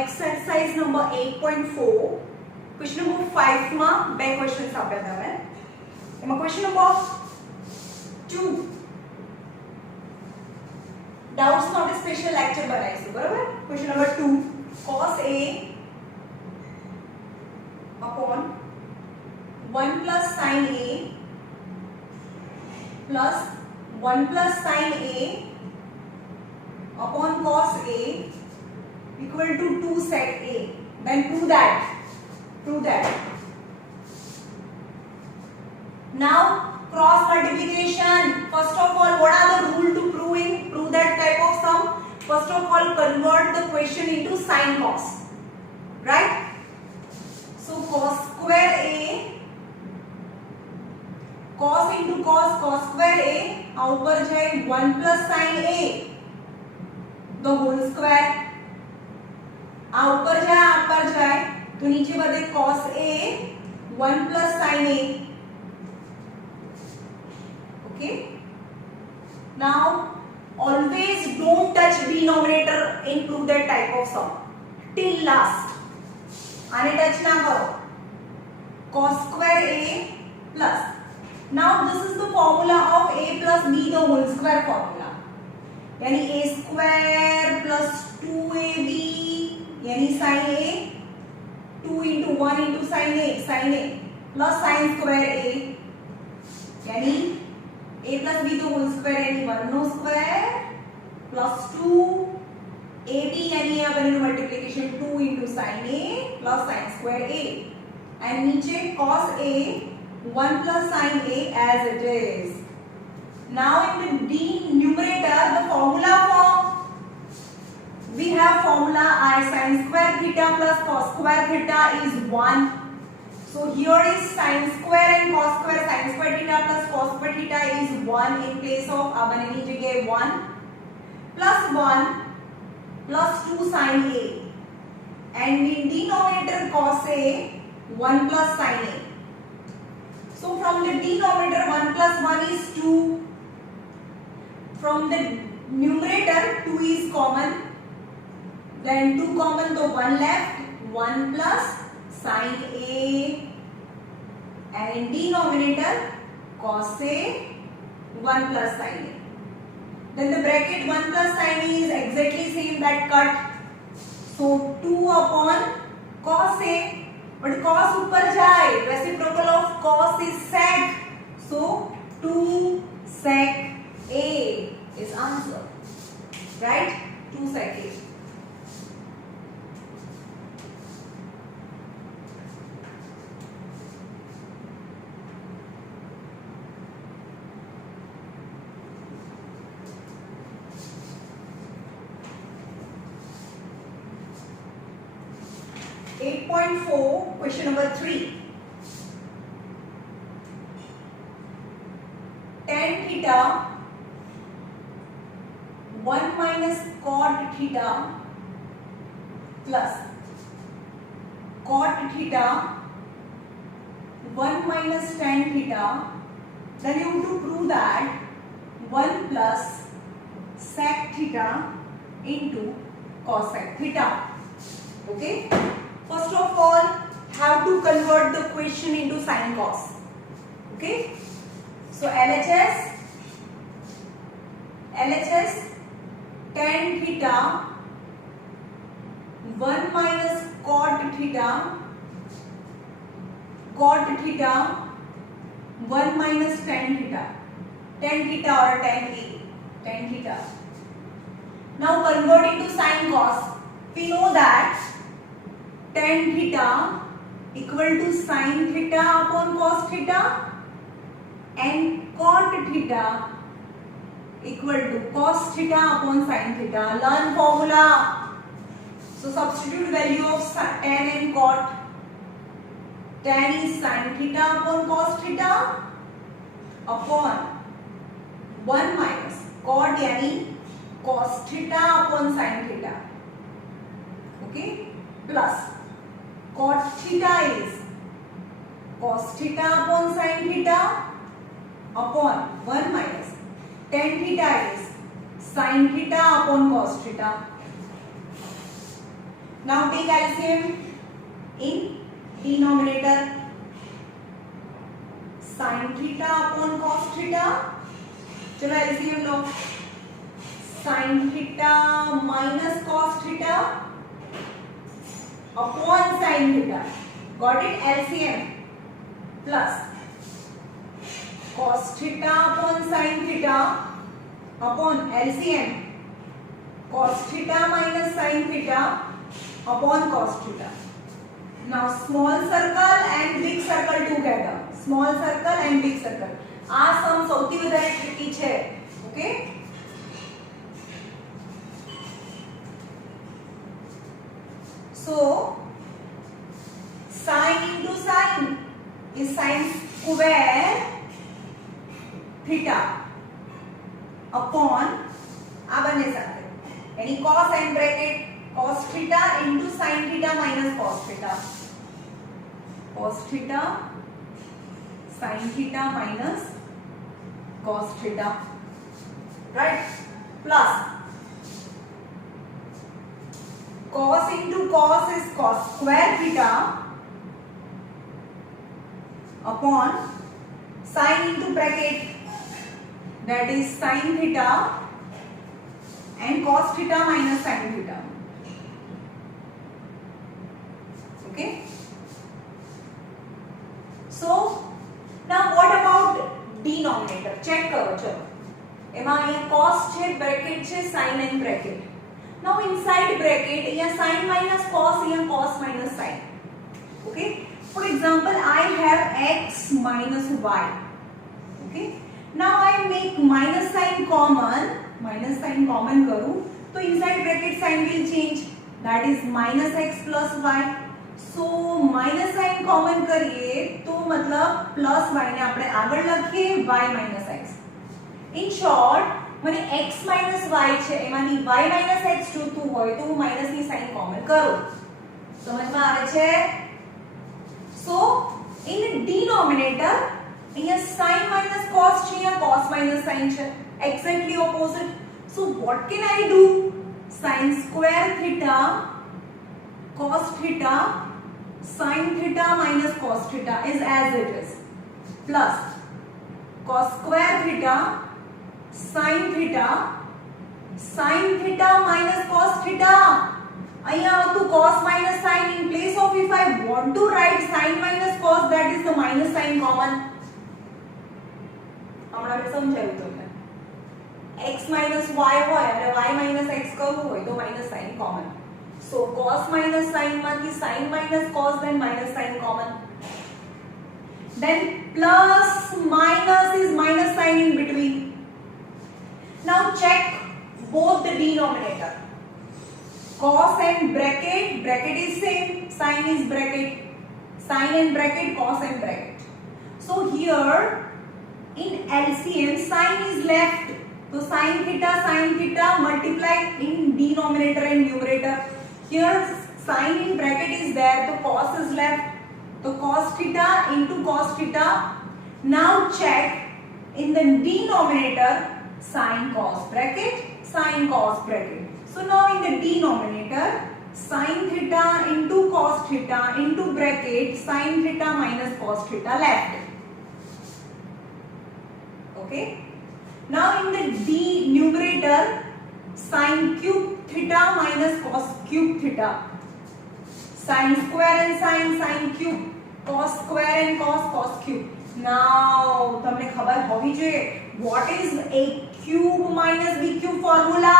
exercise number 8.4 question number 5 માં બે questions આપ્યા હતા મેં એમાં question number 2 doubts not a special lecture બનાવીશું બરાબર question number 2 cos a upon 1 plus sin a plus 1 plus sin a upon cos a equal to 2 sec a. Then prove that. Now cross multiplication. First of all, what are the rule to prove that type of sum? First of all, convert the question into sin cos, right? So cos square a, cos into cos square a, આ ઉપર જાય 1 plus sin a the whole square, આ ઉપર જાય તો નીચે વધે cos a 1 plus sin a. Okay, now always don't touch denominator in prove that type of sum till last. આને ટચ ના કરો. cos square a plus, now this is the formula of a plus b the whole square formula, यानी a square plus 2ab यानी sin a 2 into 1 into sin a plus sin square a यानी a plus b तो whole square यानी 1 no square plus 2 ab यानी यहाँ बनेगा multiplication 2 into sin a plus sin square a and नीचे cos a 1 plus sin a as it is. Now in the numerator the formula form, we have formula I sin square theta plus cos square theta is 1. So here is sin square and cos square, sin square theta plus cos square theta is 1 in place of abani jagah 1 plus 1 plus 2 sin a and in denominator cos a 1 plus sin a. So from the denominator 1 plus 1 is 2. From the numerator 2 is common. Then 2 common so 1 left. 1 plus sin a and in denominator cos a 1 plus sin a. Then the bracket 1 plus sin a is exactly same that cut. So 2 upon cos a. But cos ऊपर जाए, reciprocal of cos is sec, so 2 sec a is answer, right? 2 sec a. Question number 3. Tan theta 1 minus cot theta plus cot theta 1 minus tan theta. Then you have to prove that 1 plus sec theta into cosec theta. Okay. First of all, have to convert the question into sin cos. Okay, so LHS tan theta 1 minus cot theta 1 minus tan theta or tan theta. Now convert into sin cos. We know that tan theta equal to sin theta upon cos theta and cot theta equal to cos theta upon sin theta. Learn formula. So substitute value of tan and cot. Tan is sin theta upon cos theta upon 1 minus cot yani cos theta upon sin theta. Okay, plus cot theta is cos theta upon sin theta upon 1 minus tan theta is sin theta upon cos theta. Now take LCM in denominator. Sin theta upon cos theta. चलो LCM low. Sin theta minus cos theta upon sin theta. Got it? LCM plus cos theta upon sin theta upon LCM cos theta minus sin theta upon cos theta. Now small circle and big circle together. Small circle and big circle. આ સમ સૌથી વધારે tricky છે. Okay, so sin into sin is sin square theta upon આ બંને સાથે એની cos and bracket cos theta into sin theta minus cos theta. Cos theta sin theta minus cos theta, right? Plus cos into cos is cos square theta upon sin into bracket, that is sin theta and cos theta minus sin theta. Okay, so now what about denominator? Check करो चलो. एमा ये cos છે, bracket છે, sin and bracket. Now inside bracket ये sin minus cos, ये cos minus sin. Okay, for example I have x minus y. Okay, now I make minus sign common करूँ तो inside bracket sign will change, that is minus x plus y. So minus sign common करिए तो मतलब plus y ने આપણે આગળ લખીએ y minus x. In short મને x minus y છે એમાંથી y minus x જોતું હોય તો હું માઈનસ ની સાઇન કોમન કરું. સમજમાં આવે છે? So in denominator અહીંયા sin minus cos છે, અહીંયા cos minus sin છે, exactly opposite. So what can I do? Sin square theta cos theta sin theta minus cos theta is as it is, plus cos square theta sin theta minus cos theta. અહીંયા હતું cos minus sin. In place of if I want to write sin minus cos, that is the minus sign common. હમણાં મેં સમજાવ્યું તમને. x minus y હોય અને y minus x કરવું હોય તો minus sign common. So cos minus sin માંથી sin minus cos, then minus sign common. Then plus minus is minus sign in between. Now check both the denominator. Cos and bracket is same, sin is bracket, sin and bracket, cos and bracket. So here in LCM sin is left, so sin theta multiply in denominator and numerator. Here sin in bracket is there, so cos is left, so cos theta into cos theta. Now check in the denominator sin cos bracket, sin cos bracket. So now in the denominator sin theta into cos theta into bracket sin theta minus cos theta left. Okay, now in the numerator sin cube theta minus cos cube theta, sin square and sin cube, cos square and cos cube. Now તમને ખબર હોવી જોઈએ what is a cube minus b cube formula.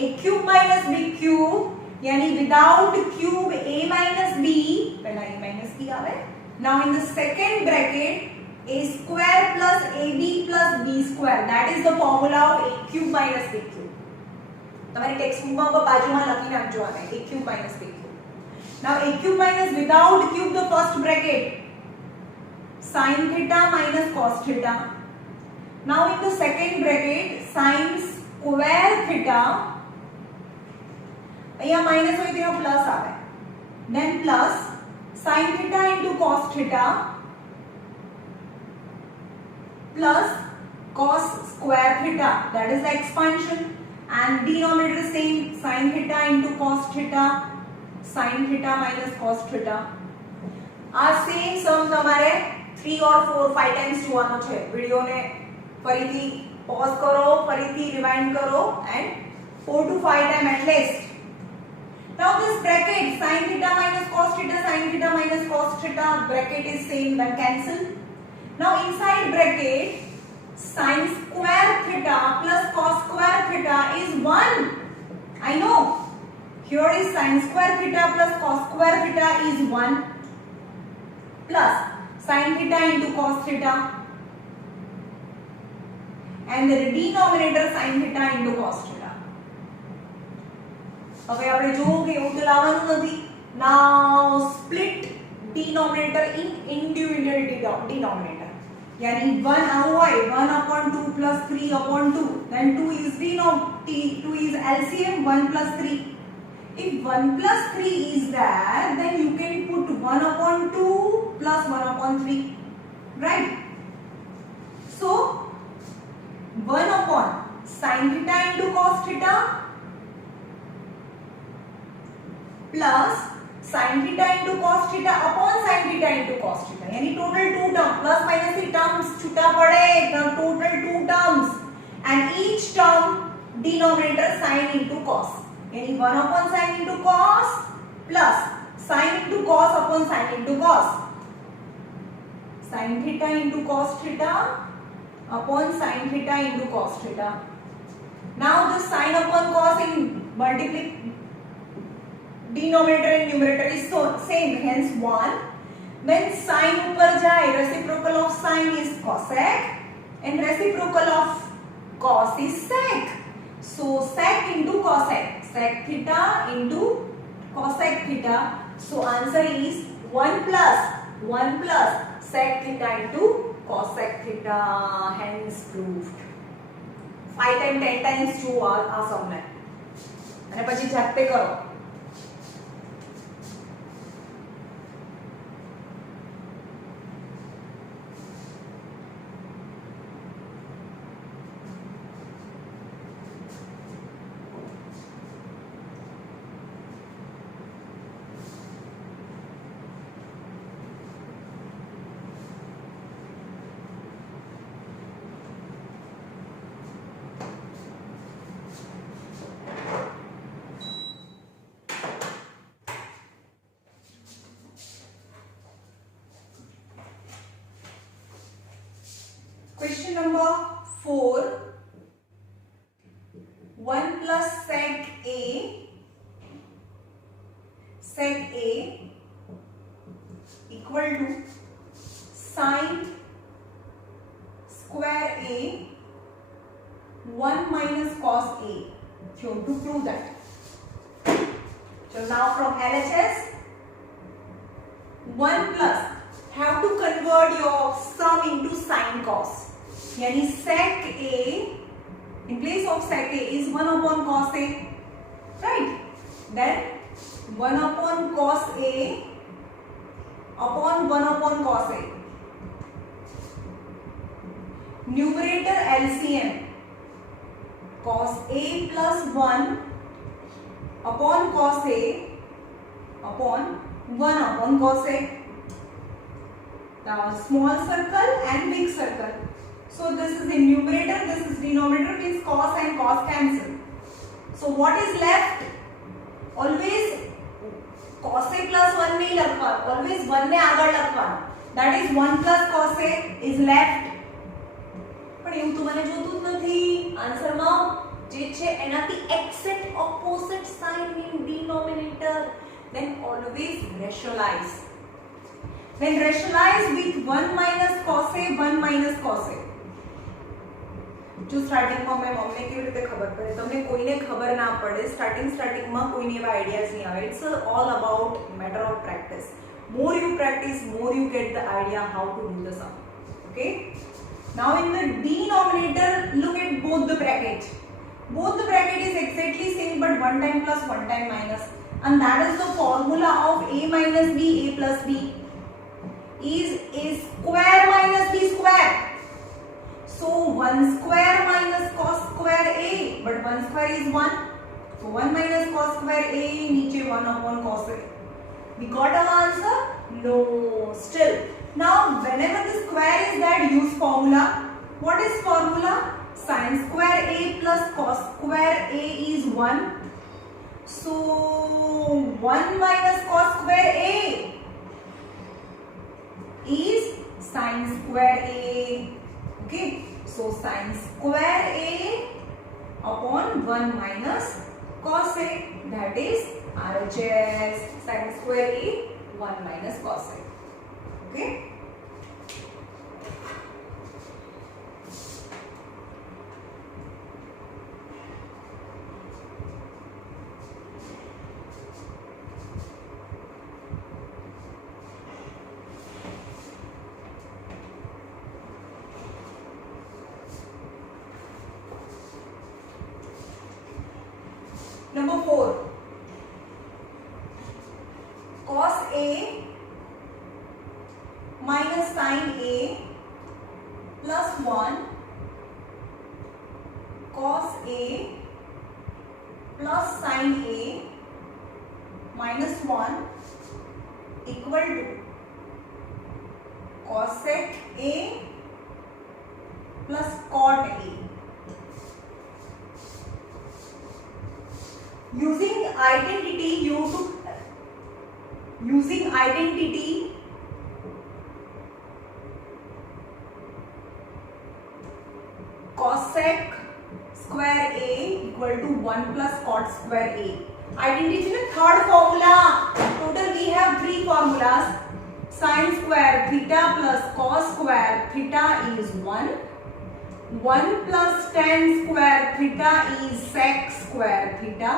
A cube minus b cube यानी without cube a minus b, पहला a minus b आवे. Now in the second bracket a square plus ab plus b square, that is the formula of a cube minus b cube. તમારી text બુકમાં બાજુમાં લખી નાખજો આને a cube minus b cube. Now a cube minus without cube, the first bracket sin theta minus cos theta. Now in the second bracket sin square theta, અહીંયા minus હોય તો અહીંયા plus આવે, then plus sin theta into cos theta plus cos square theta, that is the expansion, and denominator same, sin theta into cos theta, sin theta minus cos theta. આ same સમ તમારે 3 or 4 5 times જોવાનો છે. વિડિયોને ફરીથી pose કરો, ફરીથી rewind કરો and 4 to 5 time at least. Now this bracket sin theta minus cos theta, sin theta minus cos theta, bracket is same, then cancel. Now inside bracket sin square theta plus cos square theta is 1. I know. Here is sin square theta plus cos square theta is 1 plus sin theta into cos theta and the denominator sin theta into cos theta. હવે આપણે જોવું કે એવું તો લાવવાનું નથી. Now split denominator in individual denominator. यानी 1 આવું હોય 1/2 plus 3/2, then 2 is LCM 1 plus 3. If 1 plus 3 is there, then you can put 1/2 plus 1/3, right? So 1 upon sin theta into cos theta plus sin theta into cos theta upon sin theta into cos theta. यानी total 2 terms, plus minus 3 terms छूटा पड़े, total 2 terms and each term denominator sin into cos. यानी 1 upon sin into cos plus sin into cos upon sin into cos. Sin theta into cos theta upon sin theta into cos theta. Now the sin upon cos in denominator and numerator is so same, hence 1. When sin upar jai, reciprocal of sin is cosec and reciprocal of cos is sec. So sec into cosec, sec theta into cosec theta. So answer is 1 plus sec theta into cosec theta, hence proved. 5 times 10 times 2 આ સમને અને પછી જાતે કરો. Question number 4. 1 plus sec A equal to sin square A 1 minus cos A. So to prove that. So now from LHS 1 plus, have to convert your sum into sin cos. यानी sec A in place of sec A is 1 upon cos A, right? Then 1 upon cos A upon 1 upon cos A. Numerator LCM cos A plus 1 upon cos A upon 1 upon cos A. Now small circle and big circle. So this is the numerator, this is denominator, means cos and cos cancel. So what is left? Always cos A plus 1 नहीं लखवान, always 1 ने आगे लखवान. That is 1 plus cos A is left. પણ એવું તો મને જોતું જ નથી. આન્સર માં જે છે એનાથી exact opposite sign in denominator. Then always rationalize. Then rationalize with 1 minus cos A, 1 minus cos A. जो स्टार्टिंग में मैं मम्मी केवी रीते खबर पड़े તમને કોઈને ખબર ના પડે સ્ટાર્ટિંગ માં કોઈને એવા આઈડિયાઝ નહીં આવે it's all about matter of practice more you practice more you get the idea how to do the sum. Okay, now in the denominator look at both the bracket is exactly same but one time plus one time minus, and that is the formula of a minus b, a plus b is a square minus b square. So 1 square minus cos square A but 1 square is 1. So 1 minus cos square A, नीचे 1 upon cos A. We got our answer? No, still. Now whenever the square is that, use formula. What is formula? Sin square A plus cos square A is 1. So 1 minus cos square A is sin square A. Okay, so sin square A upon 1 minus cos A, that is RHS. Sin square A 1 minus cos A. Okay. Number 4, cos A minus sin A plus 1 cos A plus sin A minus 1 equal to cosec A plus cot A. Using identity cosec square A equal to 1 plus cot square A. Identity is the third formula. Total we have 3 formulas. Sin square theta plus cos square theta is 1. 1 plus tan square theta is sec square theta.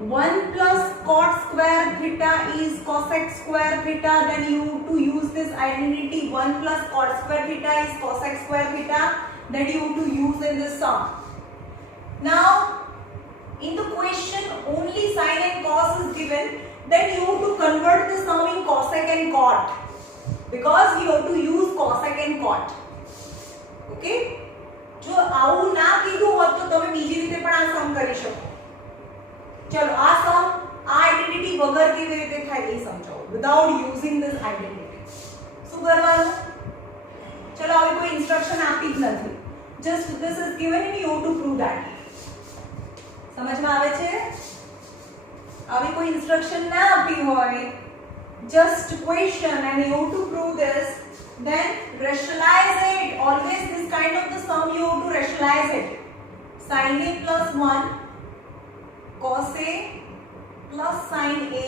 1 plus cot square theta is cosec square theta. Then you to use this identity, 1 plus cot square theta is cosec square theta, that you have to use in this sum. Now in the question only sin and cos is given, then you have to convert the sum in cosec and cot, because you have to use cosec and cot. Okay, જો આવું ના કીધું હોત તો તમે બીજી રીતે પણ આ સમ કરી શકો. ચલો આ સમ આ આઇડેન્ટિટી વગર કેવી રીતે થાય એ સમજાવો, વિધાઉટ યુઝિંગ ધીસ આઇડેન્ટિટી. શું કરવાનું? ચલો હવે કોઈ ઇન્સ્ટ્રક્શન આપી જ નથી, just this is given and you have to prove that. સમજમાં આવે છે? આવી કોઈ ઇન્સ્ટ્રક્શન ના આપી હોય, just question and you have to prove this, then rationalize it. Always this kind of the sum you have to rationalize it. Sin A plus 1 cos A plus sin A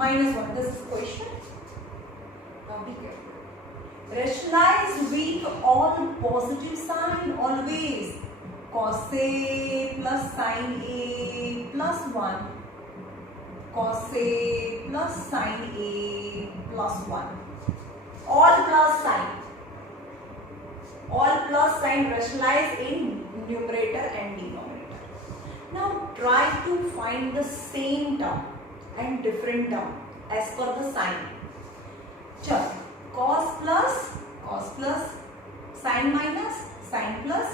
minus 1. This is question. Now be careful. Rationalize with all positive sign always. Cos A plus sin A plus 1 cos A plus sin A plus 1. All plus sign rationalize in numerator and denominator. Now try to find the same term and different term as per the sign. Chal, cos plus, sin minus, sin plus,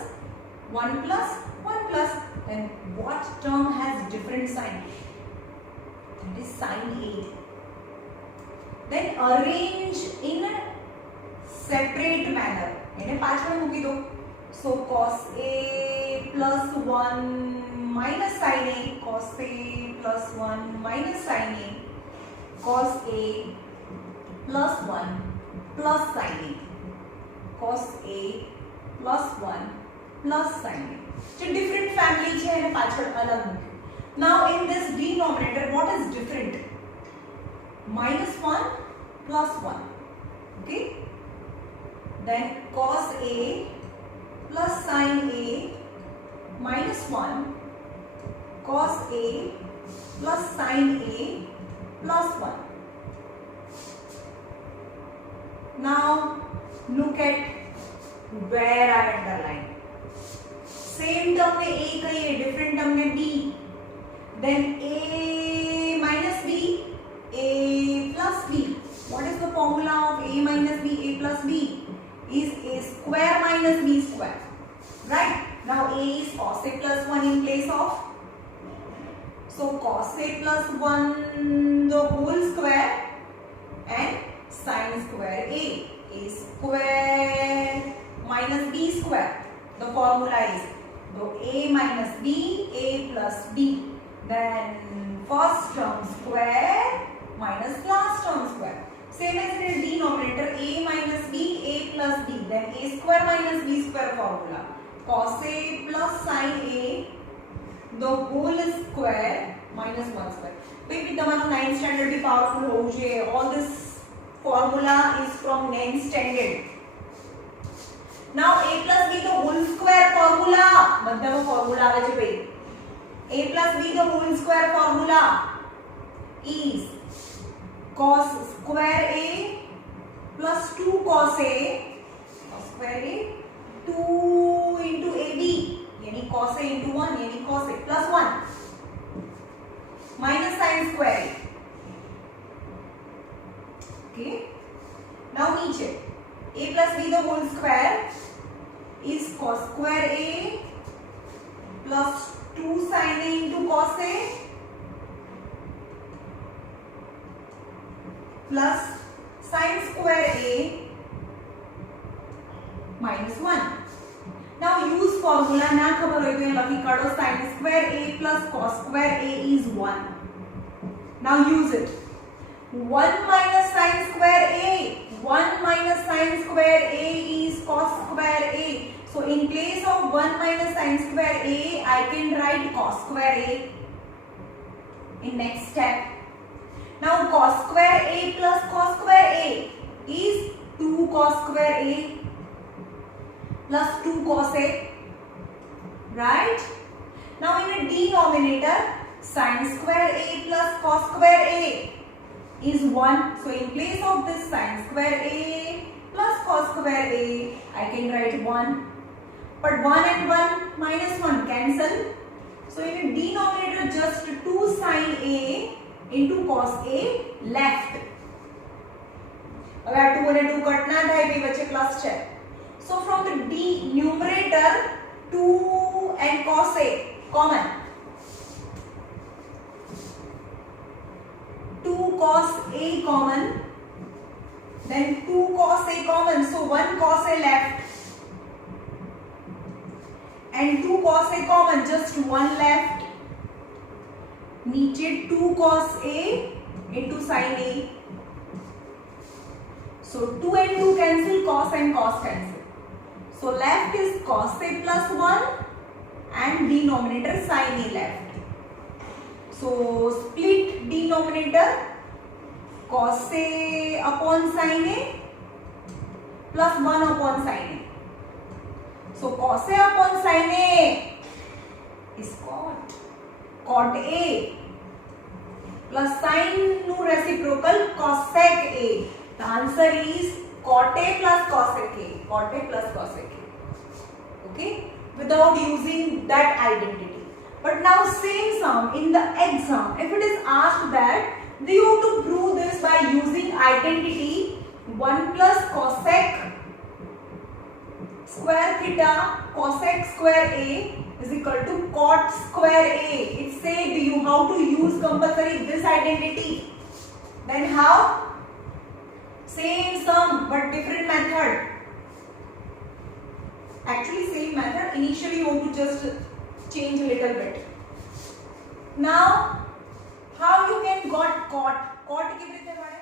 1 plus, 1 plus. Then what term has different sign? That is sin A. Then arrange in a separate manner. એને પાછળ મૂકી દો. So cos A plus 1 minus sin A, cos A plus 1 minus sin A, cos A plus 1 plus sin A, cos A plus 1 plus sin A. So different family છે એને પાછળ અલગ મૂક્યું. Now in this denominator what is different? Minus 1 plus 1. Okay, then cos A plus sin A minus 1 cos A plus sin A plus 1. Now look at where I underline. Same term में A कहिए, different term में B. Then A minus B, A plus B. What is the formula of A minus B, A plus B? Is A square minus B square. Right? Now a is cos a plus 1 in place of, so cos a plus 1 the whole square and sin square a square minus b square. The formula is so a minus b, a plus b, then first term square minus last term square. Same as in the denominator, a minus b, a plus b, then a square minus b square formula. Cos a plus sin a the whole square minus 1 square. Baby, તમારું 9th standard भी powerful હોવું જોઈએ. All this formula is from 9th standard. Now a plus b the whole square formula, બધાનો formula આવે છે ભાઈ. a plus b the whole square formula is cos square a plus 2 cos a, cos square a 2 into ab, यानी cos a into 1 यानी cos a plus 1 minus sin square a. Okay, now नीचे a plus b the whole square is cos square a plus 2 sin a into cos a plus sin square a minus 1. Now use formula, ना खबर होई तो ये लखी काढो, sin square a plus cos square a is 1. Now use it. 1 minus sin square a, 1 minus sin square a is cos square a. So in place of 1 minus sin square a, I can write cos square a in next step. Now cos square a plus cos square a is 2 cos square a plus 2 cos a, right? Now in the denominator, sin square a plus cos square a is 1. So in place of this sin square a plus cos square a, I can write 1. But 1 and 1 minus 1 cancel. So in the denominator, just 2 sin a into cos a left. अगर 2 અને 2 cut ना થાય બે વચ્ચે plus છે. So from the numerator 2 and cos a common. 2 cos a common, then 2 cos a common, so 1 cos a left and 2 cos a common, just 1 left. नीचे 2 cos a into sin a, so 2 and 2 cancel, cos and cos cancel, so left is cos a plus 1 and denominator sin a left. So split denominator, cos a upon sin a plus 1 upon sin a. So cos a upon sin a is cot a plus sin nu reciprocal cosec a. The answer is cot a plus cosec a. Cot a plus cosec a. Okay, without using that identity. But now same sum in the exam, if it is asked that you have to prove this by using identity 1 plus cosec square theta cosec square a is equal to cot square a. It said you how to use compulsory this identity. Then how? Same sum but different method. Actually same method. Initially you want to just change a little bit. Now how you can got cot? Cot किस રીતે મળે?